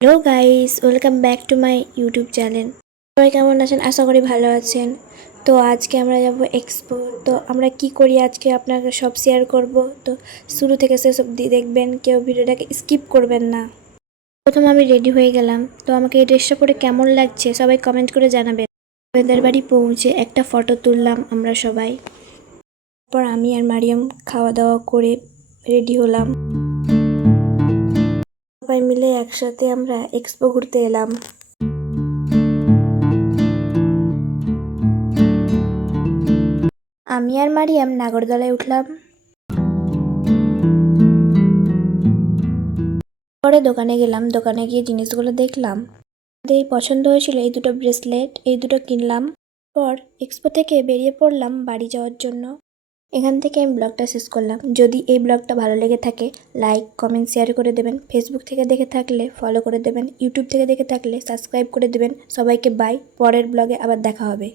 Hello guys, welcome back to my YouTube channel. সবাই কেমন আছেন? আশা করি ভালো আছেন। তো আজকে আমরা যাব এক্সপো। তো আমরা কি করি আজকে আপনাকে সব শেয়ার করব। তো শুরু থেকে শেষ অবধি দেখবেন, কেউ ভিডিওটাকে স্কিপ করবেন না। প্রথম আমি রেডি হয়ে গেলাম। তো আমাকে এই ড্রেসটা পরে কেমন লাগছে সবাই কমেন্ট করে জানাবেন। ওদের বাড়ি পৌঁছে একটা ফটো তুললাম আমরা সবাই। তারপর আমি আর মারিয়াম খাওয়া দাওয়া করে রেডি হলাম। সবাই মিলে একসাথে আমরা এক্সপো ঘুরতে এলাম। আমি আর মারিয়াম নাগরদোলায় উঠলাম। পরে দোকানে গেলাম, দোকানে গিয়ে জিনিসগুলো দেখলাম। আমাদের এই পছন্দ হয়েছিল এই দুটো ব্রেসলেট, এই দুটো কিনলাম। পর এক্সপো থেকে বেরিয়ে পড়লাম বাড়ি যাওয়ার জন্য। এখান থেকে আমি ব্লগটা শেষ করলাম। যদি এই ব্লগটা ভালো লেগে থাকে লাইক কমেন্ট শেয়ার করে দেবেন। ফেসবুক থেকে দেখে থাকলে ফলো করে দেবেন। ইউটিউব থেকে দেখে থাকলে সাবস্ক্রাইব করে দেবেন। সবাইকে বাই। পরের ব্লগে আবার দেখা হবে।